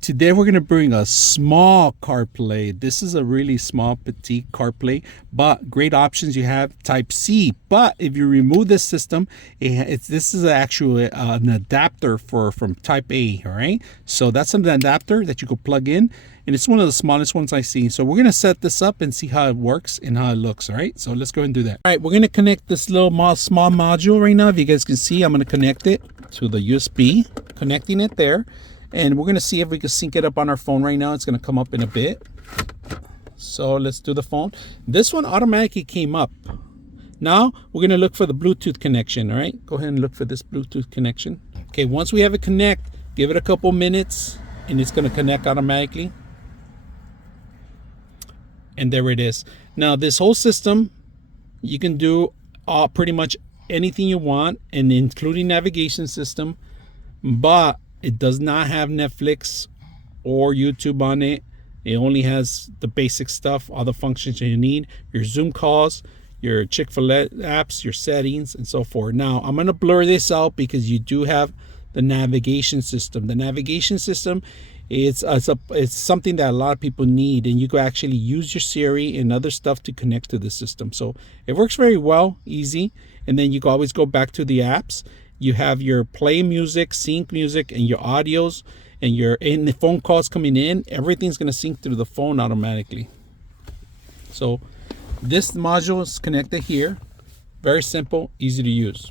Today we're going to bring a small CarPlay. This is a really small petite CarPlay, but great options. You have Type C, but if you remove this system, this is actually an adapter from Type A. All right, so that's an adapter that you could plug in, and it's one of the smallest ones I've seen. So we're going to set this up and see how it works and how it looks. All right, so let's go and do that. All right, we're going to connect this little small module right now. If you guys can see, I'm going to connect it to the USB, connecting it there. And we're going to see if we can sync it up on our phone right now. It's going to come up in a bit. So let's do the phone. This one automatically came up. Now we're going to look for the Bluetooth connection. All right, go ahead and look for this Bluetooth connection. Okay, once we have it connect, give it a couple minutes and it's going to connect automatically. And there it is. Now this whole system, you can do pretty much anything you want, and including navigation system, but it does not have Netflix or YouTube on it. It only has the basic stuff, all the functions you need, your Zoom calls, your Chick-fil-A apps, your settings, and so forth. Now, I'm going to blur this out because you do have the navigation system. The navigation system, it's something that a lot of people need, and you can actually use your Siri and other stuff to connect to the system. So it works very well, easy, and then you can always go back to the apps. You have your play music, sync music, and your audios, and the phone calls coming in. Everything's going to sync through the phone automatically. So this module is connected here. Very simple, easy to use.